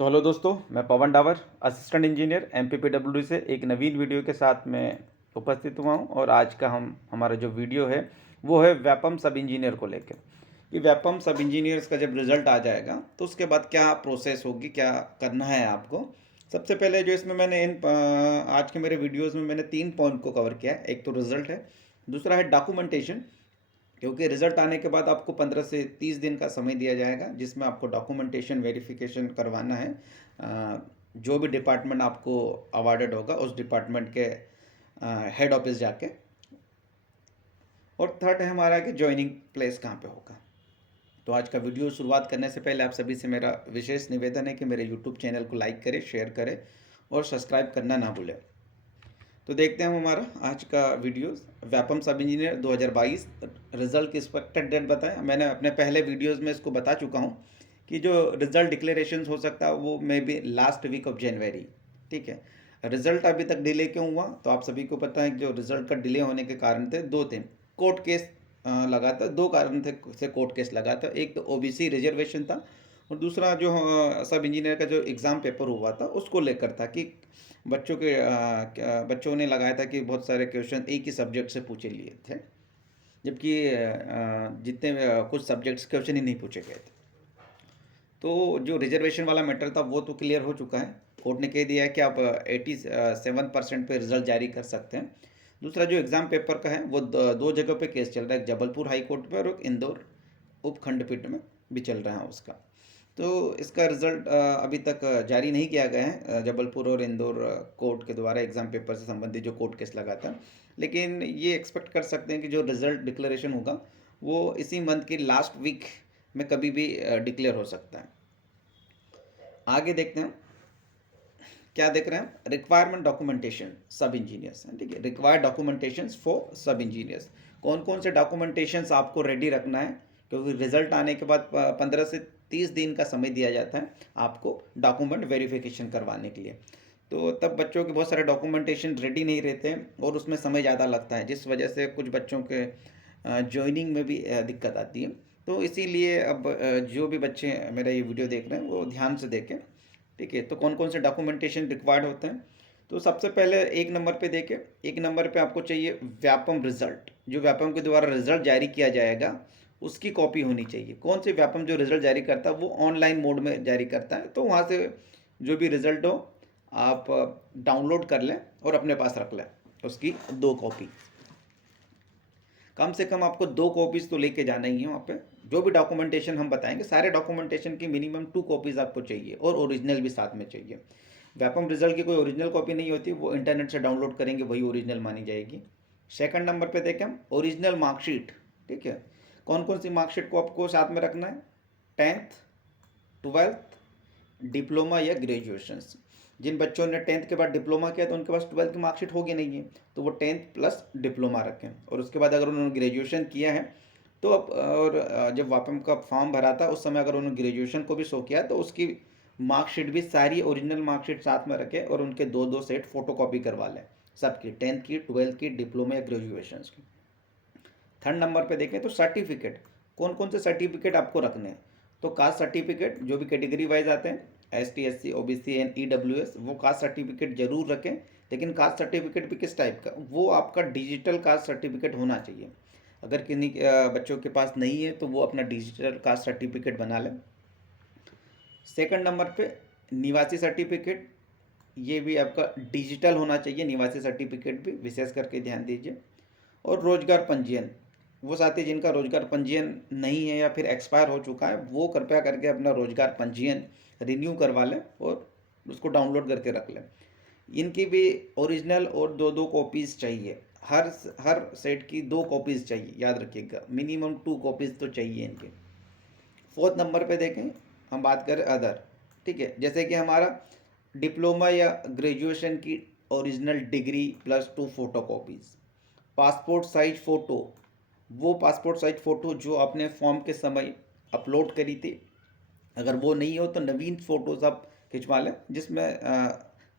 तो हेलो दोस्तों, मैं पवन डावर असिस्टेंट इंजीनियर एमपीपीडब्ल्यूडी से एक नवीन वीडियो के साथ मैं उपस्थित हुआ हूं। और आज का हमारा जो वीडियो है वो है व्यापम सब इंजीनियर को लेकर कि व्यापम सब इंजीनियर्स का जब रिज़ल्ट आ जाएगा तो उसके बाद क्या प्रोसेस होगी, क्या करना है आपको। सबसे पहले जो इसमें मैंने आज के मेरे वीडियोज़ में मैंने 3 पॉइंट को कवर किया है। एक तो रिज़ल्ट है, दूसरा है डॉक्यूमेंटेशन, क्योंकि रिजल्ट आने के बाद आपको 15 से 30 दिन का समय दिया जाएगा जिसमें आपको डॉक्यूमेंटेशन वेरिफिकेशन करवाना है। जो भी डिपार्टमेंट आपको अवार्डेड होगा उस डिपार्टमेंट के हेड ऑफिस जाके। और थर्ड है हमारा कि ज्वाइनिंग प्लेस कहाँ पे होगा। तो आज का वीडियो शुरुआत करने से पहले आप सभी से मेरा विशेष निवेदन है कि मेरे यूट्यूब चैनल को लाइक करें, शेयर करें और सब्सक्राइब करना ना भूलें। तो देखते हैं हम हमारा आज का वीडियो। व्यापम सब इंजीनियर 2022 रिजल्ट की एक्सपेक्टेड डेट बताएं। मैंने अपने पहले वीडियोस में इसको बता चुका हूं कि जो रिजल्ट डिक्लेरेशन हो सकता है वो may be last week of January. ठीक है, रिजल्ट अभी तक डिले क्यों हुआ तो आप सभी को पता है कि जो रिजल्ट का डिले होने के कारण थे, दो थे। कोर्ट केस लगा था, दो कारण थे से कोर्ट केस लगा था। एक तो ओबीसी रिजर्वेशन था और दूसरा जो सब इंजीनियर का जो एग्ज़ाम पेपर हुआ था उसको लेकर था कि बच्चों ने लगाया था कि बहुत सारे क्वेश्चन एक ही सब्जेक्ट से पूछे लिए थे, जबकि जितने कुछ सब्जेक्ट्स क्वेश्चन ही नहीं पूछे गए थे। तो जो रिजर्वेशन वाला मैटर था वो तो क्लियर हो चुका है। कोर्ट ने कह दिया है कि आप 87% पे रिजल्ट जारी कर सकते हैं। दूसरा जो एग्ज़ाम पेपर का है वो दो जगह पे केस चल रहा है, एक जबलपुर हाई कोर्ट पे और एक इंदौर उपखंडपीठ में भी चल रहा है उसका। तो इसका रिज़ल्ट अभी तक जारी नहीं किया गया है जबलपुर और इंदौर कोर्ट के द्वारा एग्ज़ाम पेपर से संबंधित जो कोर्ट केस लगा था। लेकिन ये एक्सपेक्ट कर सकते हैं कि जो रिज़ल्ट डिक्लेरेशन होगा वो इसी मंथ की लास्ट वीक में कभी भी डिक्लेयर हो सकता है। आगे देखते हैं क्या देख रहे हैं। रिक्वायरमेंट डॉक्यूमेंटेशन सब इंजीनियर्स हैं, ठीक है। रिक्वायर्ड डॉक्यूमेंटेशन फॉर सब इंजीनियर्स, कौन कौन से डॉक्यूमेंटेशंस आपको रेडी रखना है, क्योंकि रिजल्ट आने के बाद 15 से 30 दिन का समय दिया जाता है आपको डॉक्यूमेंट वेरिफिकेशन करवाने के लिए। तो तब बच्चों के बहुत सारे डॉक्यूमेंटेशन रेडी नहीं रहते हैं और उसमें समय ज़्यादा लगता है, जिस वजह से कुछ बच्चों के ज्वाइनिंग में भी दिक्कत आती है। तो इसीलिए अब जो भी बच्चे मेरा ये वीडियो देख रहे हैं वो ध्यान से देखें, ठीक है। तो कौन कौन से डॉक्यूमेंटेशन रिक्वायर्ड होते हैं, तो सबसे पहले एक नंबर पे देखें। एक नंबर पे आपको चाहिए व्यापम रिजल्ट, जो व्यापम के द्वारा रिजल्ट जारी किया जाएगा उसकी कॉपी होनी चाहिए। कौन से व्यापम जो रिजल्ट जारी करता है वो ऑनलाइन मोड में जारी करता है, तो वहाँ से जो भी रिजल्ट हो आप डाउनलोड कर लें और अपने पास रख लें उसकी 2 कॉपी। कम से कम आपको 2 कॉपीज़ तो लेके जाना ही है वहाँ पे। जो भी डॉक्यूमेंटेशन हम बताएंगे सारे डॉक्यूमेंटेशन की मिनिमम 2 कॉपीज़ आपको चाहिए और ओरिजिनल भी साथ में चाहिए। व्यापम रिजल्ट की कोई ओरिजिनल कॉपी नहीं होती, वो इंटरनेट से डाउनलोड करेंगे वही ओरिजिनल मानी जाएगी। सेकंड नंबर पे देखें हम ओरिजिनल मार्कशीट, ठीक है। कौन कौन सी मार्कशीट को आपको साथ में रखना है, 10th 12th डिप्लोमा या ग्रेजुएशन। जिन बच्चों ने 10th के बाद डिप्लोमा किया तो उनके पास 12th की मार्कशीट होगी नहीं है, तो वो 10th प्लस डिप्लोमा रखें। और उसके बाद अगर उन्होंने ग्रेजुएशन किया है तो अब और जब वापम का फॉर्म भरा था उस समय अगर उन्होंने ग्रेजुएशन को भी शो किया तो उसकी मार्कशीट भी सारी ओरिजिनल मार्कशीट साथ में रखें और उनके 2-2 सेट फोटो कॉपी करवा लें, सबकी 10th की, 12th की, डिप्लोमा या ग्रेजुएशन की। थर्ड नंबर पे देखें तो सर्टिफिकेट, कौन कौन से सर्टिफिकेट आपको रखने हैं, तो कास्ट सर्टिफिकेट जो भी कैटेगरी वाइज आते हैं, ST SC OBC and EWS, वो कास्ट सर्टिफिकेट जरूर रखें। लेकिन कास्ट सर्टिफिकेट भी किस टाइप का, वो आपका डिजिटल कास्ट सर्टिफिकेट होना चाहिए। अगर किन्हीं बच्चों के पास नहीं है तो वो अपना डिजिटल कास्ट सर्टिफिकेट बना लें। सेकंड नंबर पे निवासी सर्टिफिकेट, ये भी आपका डिजिटल होना चाहिए, निवासी सर्टिफिकेट भी विशेष करके ध्यान दीजिए। और रोजगार पंजीयन, वो साथी जिनका रोजगार पंजीयन नहीं है या फिर एक्सपायर हो चुका है वो कृपया करके अपना रोजगार पंजीयन रिन्यू करवा लें और उसको डाउनलोड करके रख लें। इनकी भी ओरिजिनल और 2-2 कॉपीज़ चाहिए, हर हर सेट की 2 कॉपीज़ चाहिए, याद रखिएगा मिनिमम 2 कॉपीज़ तो चाहिए इनके। फोर्थ नंबर पे देखें हम बात करें अदर, ठीक है। जैसे कि हमारा डिप्लोमा या ग्रेजुएशन की original degree plus 2 photo copies, passport size photo, वो पासपोर्ट साइज फ़ोटो जो आपने फॉर्म के समय अपलोड करी थी, अगर वो नहीं हो तो नवीन फ़ोटोज़ आप खिंचवा लें जिसमें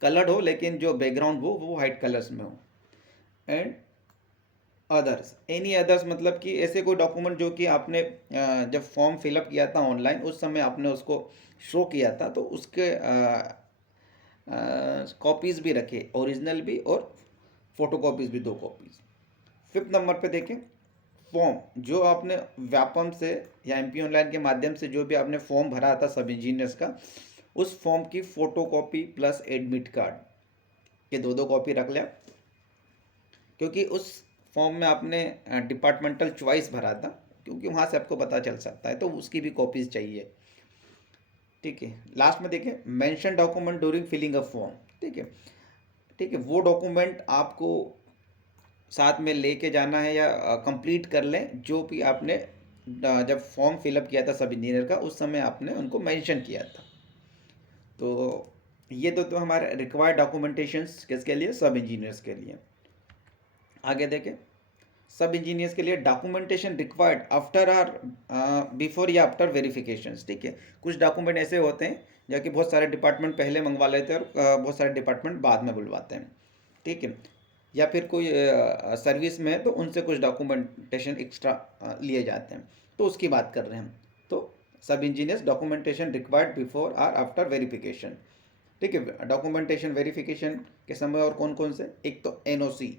कलर्ड हो लेकिन जो बैकग्राउंड वो वाइट कलर्स में हो। एंड अदर्स, एनी अदर्स मतलब कि ऐसे कोई डॉक्यूमेंट जो कि आपने जब फॉर्म फिलअप किया था ऑनलाइन उस समय आपने उसको शो किया था, तो उसके कॉपीज़ भी रखे, ओरिजिनल भी और फोटो कॉपीज़ भी, 2 कॉपीज़। फिफ्थ नंबर पे देखें, फॉर्म जो आपने व्यापम से या एमपी ऑनलाइन के माध्यम से जो भी आपने फॉर्म भरा था सब इंजीनियर्स का, उस फॉर्म की photo copy plus admit card के 2-2 कॉपी रख लिया, क्योंकि उस फॉर्म में आपने डिपार्टमेंटल चॉइस भरा था, क्योंकि वहाँ से आपको पता चल सकता है, तो उसकी भी कॉपीज़ चाहिए। ठीक है, लास्ट में देखें, mention document during filling a form. ठीक है, ठीक है, वो डॉक्यूमेंट आपको साथ में लेके जाना है या कंप्लीट कर लें जो भी आपने जब फॉर्म फिलअप किया था सब इंजीनियर का उस समय आपने उनको मेंशन किया था। तो ये तो हमारे रिक्वायर्ड डॉक्यूमेंटेशंस किसके लिए, सब इंजीनियर्स के लिए। आगे देखें, सब इंजीनियर्स के लिए documentation required after or before या आफ्टर वेरिफिकेशंस। ठीक है, कुछ डॉक्यूमेंट ऐसे होते हैं जो कि बहुत सारे डिपार्टमेंट पहले मंगवा लेते हैं और बहुत सारे डिपार्टमेंट बाद में बुलवाते हैं। ठीक है, या फिर कोई सर्विस में है तो उनसे कुछ डॉक्यूमेंटेशन एक्स्ट्रा लिए जाते हैं, तो उसकी बात कर रहे हैं हम। तो सब इंजीनियर्स डॉक्यूमेंटेशन रिक्वायर्ड बिफोर और आफ्टर वेरिफिकेशन। ठीक है, डॉक्यूमेंटेशन वेरिफिकेशन के समय और कौन कौन से, एक तो एनओसी,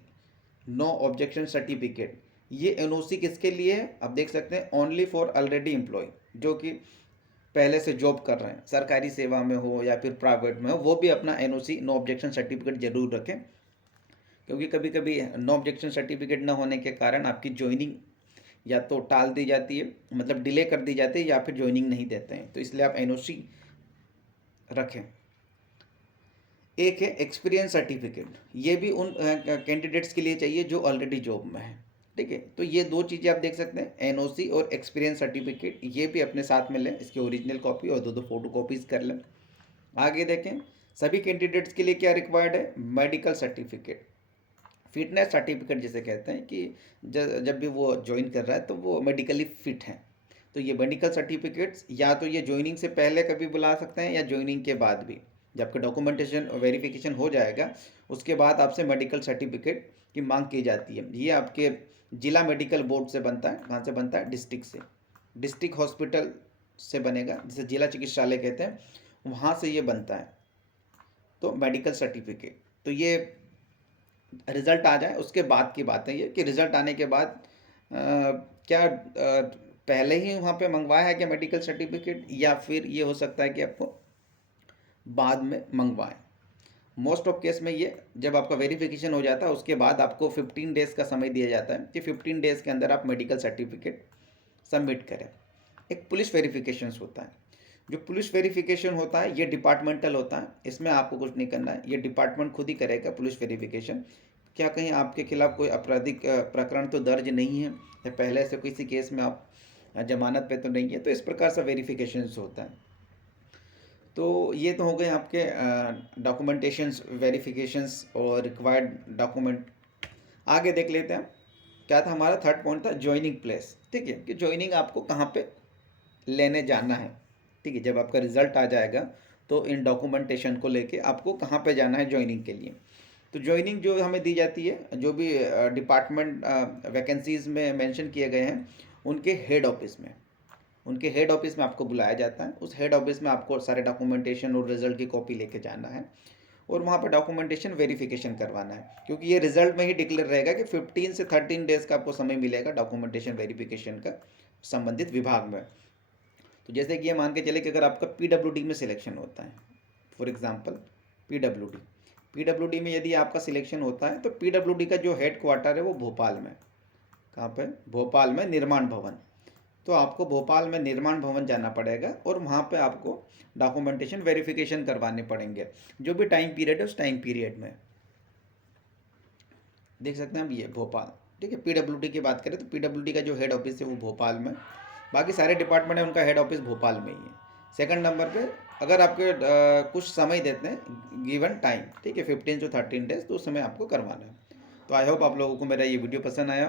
नो ऑब्जेक्शन सर्टिफिकेट। ये एनओसी किसके लिए है, आप देख सकते हैं, ओनली फॉर ऑलरेडी एम्प्लॉय, जो कि पहले से जॉब कर रहे हैं, सरकारी सेवा में हो या फिर प्राइवेट में हो, वो भी अपना एनओसी, नो ऑब्जेक्शन सर्टिफिकेट जरूर रखें, क्योंकि कभी कभी नो ऑब्जेक्शन सर्टिफिकेट न होने के कारण आपकी ज्वाइनिंग या तो टाल दी जाती है, मतलब डिले कर दी जाती है, या फिर ज्वाइनिंग नहीं देते हैं, तो इसलिए आप एनओसी रखें। एक है एक्सपीरियंस सर्टिफिकेट, ये भी उन कैंडिडेट्स के लिए चाहिए जो ऑलरेडी जॉब में है। ठीक है, तो ये 2 चीज़ें आप देख सकते हैं, एनओसी और एक्सपीरियंस सर्टिफिकेट, ये भी अपने साथ में लें, इसकी ओरिजिनल कॉपी और 2-2 फोटो कॉपीज़ कर लें। आगे देखें, सभी कैंडिडेट्स के लिए क्या रिक्वायर्ड है, मेडिकल सर्टिफिकेट, फिटनेस सर्टिफिकेट जिसे कहते हैं कि जब भी वो ज्वाइन कर रहा है तो वो मेडिकली फिट है, तो ये मेडिकल सर्टिफिकेट्स या तो ये ज्वाइनिंग से पहले कभी बुला सकते हैं या ज्वाइनिंग के बाद भी, जब आपका डॉक्यूमेंटेशन वेरिफिकेशन हो जाएगा उसके बाद आपसे मेडिकल सर्टिफिकेट की मांग की जाती है। ये आपके जिला मेडिकल बोर्ड से बनता है, कहाँ से बनता है, डिस्ट्रिक्ट से, डिस्ट्रिक्ट हॉस्पिटल से बनेगा, जिसे जिला चिकित्सालय कहते हैं, वहाँ से ये बनता है। तो मेडिकल सर्टिफिकेट, तो ये रिजल्ट आ जाए उसके बाद की बात है ये, कि रिजल्ट आने के बाद क्या पहले ही वहाँ पे मंगवाया है क्या मेडिकल सर्टिफिकेट, या फिर ये हो सकता है कि आपको बाद में मंगवाएं। मोस्ट ऑफ केस में ये जब आपका वेरिफिकेशन हो जाता है उसके बाद आपको 15 डेज़ का समय दिया जाता है कि 15 डेज़ के अंदर आप मेडिकल सर्टिफिकेट सबमिट करें। एक पुलिस वेरिफिकेशन होता है, जो पुलिस वेरिफिकेशन होता है ये डिपार्टमेंटल होता है, इसमें आपको कुछ नहीं करना है, ये डिपार्टमेंट खुद ही करेगा पुलिस वेरिफिकेशन। क्या कहीं आपके खिलाफ कोई आपराधिक प्रकरण तो दर्ज नहीं है, या पहले से किसी केस में आप जमानत पे तो नहीं है, तो इस प्रकार से वेरिफिकेशन होता है। तो ये तो हो गए आपके डॉक्यूमेंटेशंस, वेरिफिकेशंस और रिक्वायर्ड डॉक्यूमेंट। आगे देख लेते हैं, क्या था हमारा थर्ड पॉइंट, था ज्वाइनिंग प्लेस। ठीक है, कि ज्वाइनिंग आपको कहाँ पे लेने जाना है। ठीक है, जब आपका रिजल्ट आ जाएगा तो इन डॉक्यूमेंटेशन को लेके आपको कहाँ पे जाना है ज्वाइनिंग के लिए। तो ज्वाइनिंग जो हमें दी जाती है, जो भी डिपार्टमेंट वैकेंसीज में मेंशन किए गए हैं उनके हेड ऑफिस में, उनके हेड ऑफिस में आपको बुलाया जाता है। उस हेड ऑफिस में आपको सारे डॉक्यूमेंटेशन और रिजल्ट की कॉपी लेके जाना है और वहाँ पर डॉक्यूमेंटेशन वेरिफिकेशन करवाना है, क्योंकि ये रिजल्ट में ही डिक्लेयर रहेगा कि 15 से 13 डेज़ का आपको समय मिलेगा डॉक्यूमेंटेशन वेरिफिकेशन का संबंधित विभाग में। तो जैसे कि ये मान के चले कि अगर आपका पीडब्ल्यूडी में सिलेक्शन होता है, फॉर एग्जांपल पीडब्ल्यूडी में यदि आपका सिलेक्शन होता है तो पीडब्ल्यूडी का जो हेड क्वार्टर है वो भोपाल में, कहाँ पे, भोपाल में निर्माण भवन। तो आपको भोपाल में निर्माण भवन जाना पड़ेगा और वहाँ पे आपको डॉक्यूमेंटेशन वेरिफिकेशन करवाने पड़ेंगे, जो भी टाइम पीरियड है उस टाइम पीरियड में। देख सकते हैं हम ये भोपाल। ठीक है, पीडब्ल्यूडी की बात करें तो पीडब्ल्यूडी का जो हेड ऑफिस है वो भोपाल में, बाकी सारे डिपार्टमेंट है उनका हेड ऑफिस भोपाल में ही है। सेकंड नंबर पे अगर आपके कुछ समय देते हैं गिवन टाइम, ठीक है, 15 to 13 डेज, तो उस समय आपको करवाना है। तो आई होप आप लोगों को मेरा ये वीडियो पसंद आया।